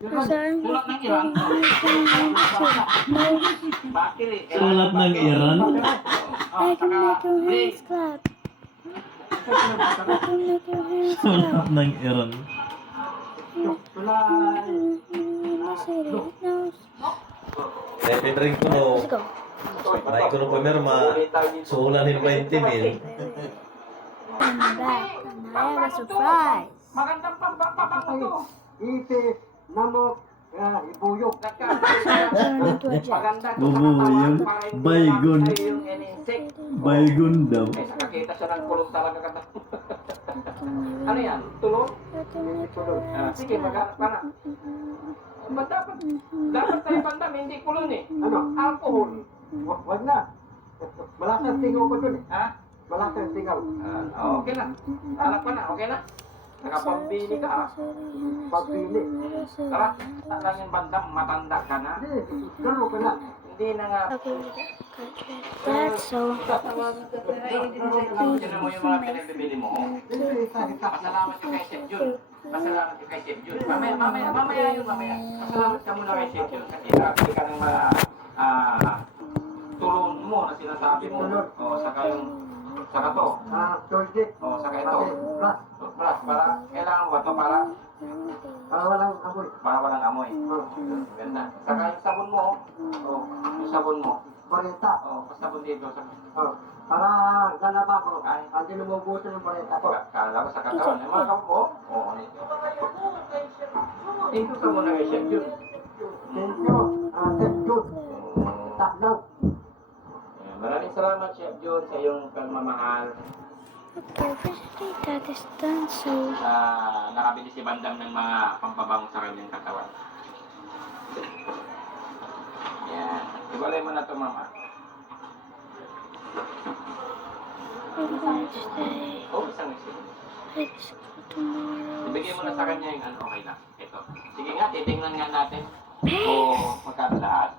Sulat ng Iran. Sulat ng Iran? I can make your hands clap. I can make your hands Sulat clap. ng Iran. Drink ko no. Let's go. May ko no pamerma. Sulanin 20,000. I'm back and I have a surprise. Magandang pampabango to. Iti, namok, ibuyok. Turn into a jet. Maganda to. Bubuyog. Baygon. Yung insect. Baygon daw. Eh, nakakita siya ng kulong talaga kata. Ano yan? Tulog? Sige, maghanap ka na. Ba't dapat tayo bandam, hindi kulon eh. Ano? Alcohol. Wag na. Malakas tingaw ko dun eh. Ha? Malakas tingaw. Okay na. Hanap ka na, okay na. Nakapambili ka ah. Pagpili. Tara, lang yung bandam, matanda ka na. Hindi, gano'n ka na. Hindi na nga. Okay, that's so. Tinan mo yung mga pinagbibili mo. Hindi, isa-isa. Pasalamat ka kay Chef Jun. Pasalamat ka kay Chef Jun. Mamaya yun, mamaya. Pasalamat ka muna kay Chef Jun. Kasi nakakili ka ng mga tulong mo na sinasabi mo. O, saka yung, saka to. Georgie. O, saka ito. Plus, Plus, para, kailangan mo ba ito para, para walang amoy. para walang amoy. Ganda. Saka yung sabon mo. O, yung sabon mo. Bareta. O, pasabon dito. Para lalaba ko. Ay. Hindi lumubusan ng bareta ko. Kala ko sa katawan. Yung mga kapo. O, ito ka muna kay Chef Jun. Thank you. Chef Jun. Taklaw. Maraming salamat, Chef Jun, sa iyong pagmamahal. Okay, basically that is done. So, Nakabili si Bandam ng mga pampabango sa kanyang katawan. Yan. Iwalay mo na ito, Mama. we're going to stay. Oh, isang isip. Let's go tomorrow. Ibigay mo na sa kanya yung ano, okay na. Ito. Sige nga, titingnan nga natin. O magkano lahat.